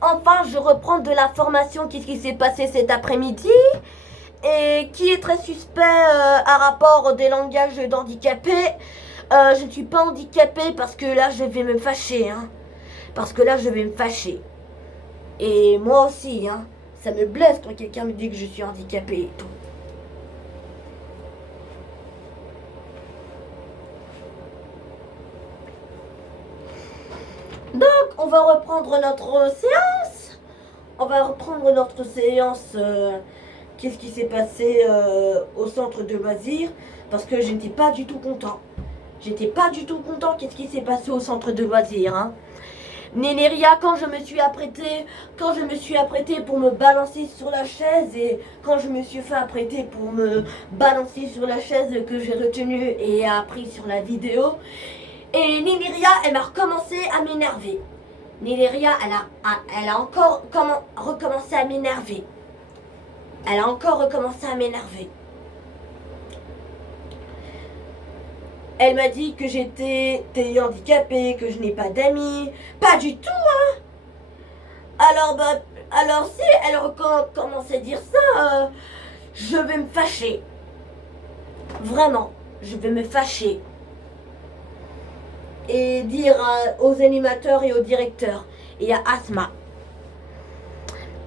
Enfin, je reprends de l'information qu'est-ce qui s'est passé cet après-midi et qui est très suspect à rapport des langages d'handicapés. Je ne suis pas handicapée parce que là, je vais me fâcher. Hein. Parce que là, je vais me fâcher. Et moi aussi, hein. Ça me blesse quand quelqu'un me dit que je suis handicapée et tout. Donc, on va reprendre notre séance. On va reprendre notre séance. Qu'est-ce qui s'est passé au centre de loisirs? Parce que je n'étais pas du tout content. J'étais pas du tout content qu'est-ce qui s'est passé au centre de loisirs. Hein. Nénéria, quand je me suis apprêtée pour me balancer sur la chaise et quand je me suis fait apprêter pour me balancer sur la chaise que j'ai retenue et appris sur la vidéo, et Nénéria, elle m'a recommencé à m'énerver. Nénéria, elle a encore recommencé à m'énerver. Elle a encore recommencé à m'énerver. Elle m'a dit que j'étais handicapée, que je n'ai pas d'amis. Pas du tout, hein. Alors si elle recommence à dire ça, je vais me fâcher. Vraiment, je vais me fâcher. Et dire aux animateurs et aux directeurs et à Asma.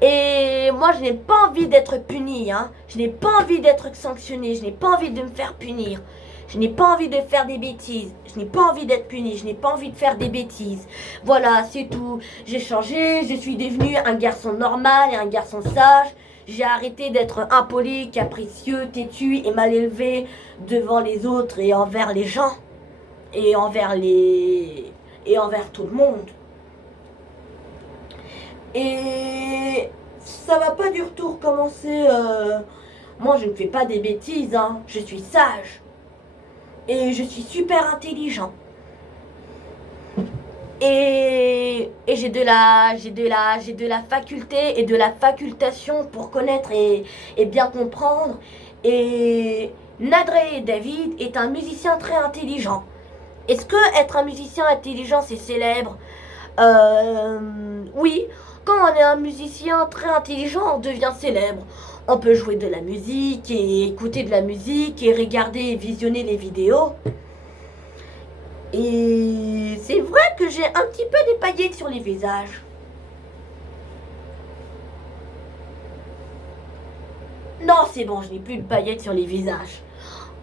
Et moi, je n'ai pas envie d'être punie, hein. Je n'ai pas envie d'être sanctionnée. Je n'ai pas envie de me faire punir. Je n'ai pas envie de faire des bêtises. Je n'ai pas envie d'être punie. Je n'ai pas envie de faire des bêtises. Voilà, c'est tout. J'ai changé. Je suis devenu un garçon normal et un garçon sage. J'ai arrêté d'être impoli, capricieux, têtu et mal élevé devant les autres et envers les gens. Et envers tout le monde. Et ça va pas du tout recommencer. Moi, je ne fais pas des bêtises, hein. Je suis sage. Et je suis super intelligent. Et j'ai de la faculté et de la facultation pour connaître et bien comprendre. Et Nadré David est un musicien très intelligent. Est-ce que être un musicien intelligent, c'est célèbre? Oui. Quand on est un musicien très intelligent, on devient célèbre. On peut jouer de la musique et écouter de la musique et regarder et visionner les vidéos. Et c'est vrai que j'ai un petit peu des paillettes sur les visages. Non, c'est bon, je n'ai plus de paillettes sur les visages.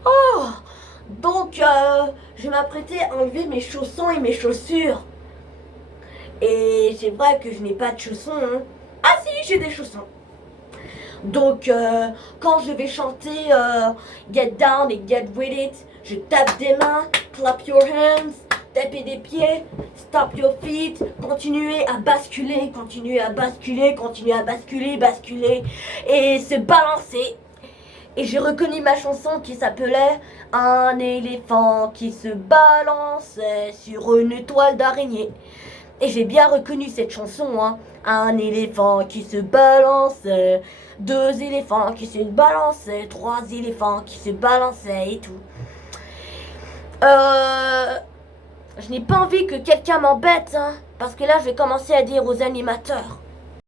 Oh, donc je m'apprêtais à enlever mes chaussons et mes chaussures. Et c'est vrai que je n'ai pas de chaussons. Hein. Ah si, j'ai des chaussons. Donc quand je vais chanter Get Down et Get With It, je tape des mains, clap your hands, taper des pieds, stop your feet, continuer à basculer, continuer à basculer, continuer à basculer, basculer et se balancer. Et j'ai reconnu ma chanson qui s'appelait Un éléphant qui se balançait sur une toile d'araignée. Et j'ai bien reconnu cette chanson, hein. Un éléphant qui se balançait, deux éléphants qui se balançaient, trois éléphants qui se balançaient et tout. Je n'ai pas envie que quelqu'un m'embête, hein, parce que là je vais commencer à dire aux animateurs.